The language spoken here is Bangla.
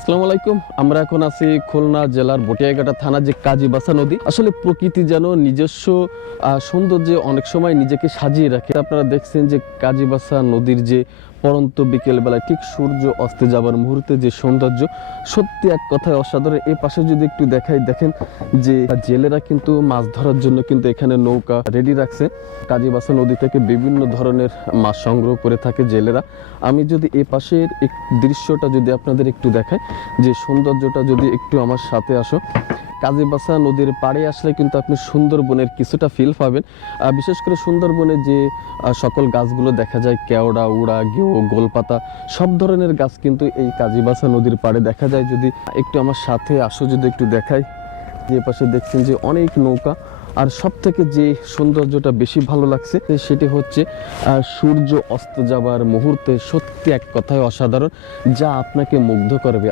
আসসালামু আলাইকুম। আমরা এখন আছি খুলনা জেলার বটিয়াঘাটা থানা যে কাজীবাসা নদী। আসলে প্রকৃতি যেন নিজস্ব সৌন্দর্যে অনেক সময় নিজেকে সাজিয়ে রাখে। আপনারা দেখছেন যে কাজীবাসা নদীর যে পড়ন্ত বিকেলবেলায় ঠিক সূর্য অস্তে যাবার মুহূর্তে যে সৌন্দর্য, সত্যি এক কথায় অসাধারণ। এই পাশে যদি একটু দেখাই, দেখেন যে জেলেরা কিন্তু মাছ ধরার জন্য কিন্তু এখানে নৌকা রেডি রাখছে। কাজীবাসা নদী থেকে বিভিন্ন ধরনের মাছ সংগ্রহ করে থাকে জেলেরা। আমি যদি এই পাশের দৃশ্যটা যদি আপনাদের একটু দেখাই, যে সৌন্দর্যটা যদি একটু আমার সাথে আসো, কাজীবাসা নদীর পাড়ে আসলে কিন্তু আপনি সুন্দরবনের কিছুটা ফিল পাবেন। বিশেষ করে সুন্দরবনে যে সকল গাছগুলো দেখা যায়, কেওড়া, উড়া, গেও, গোলপাতা, সব ধরনের গাছ কিন্তু এই কাজীবাসা নদীর পাড়ে দেখা যায়। যদি একটু আমার সাথে আসো, যদি একটু দেখাই, যে পাশে দেখছেন যে অনেক নৌকা। আর সব থেকে যে সৌন্দর্যটা বেশি ভালো লাগছে সেটি হচ্ছে সূর্য অস্ত যাবার মুহূর্তে, সত্যি এক কথায় অসাধারণ, যা আপনাকে মুগ্ধ করবে।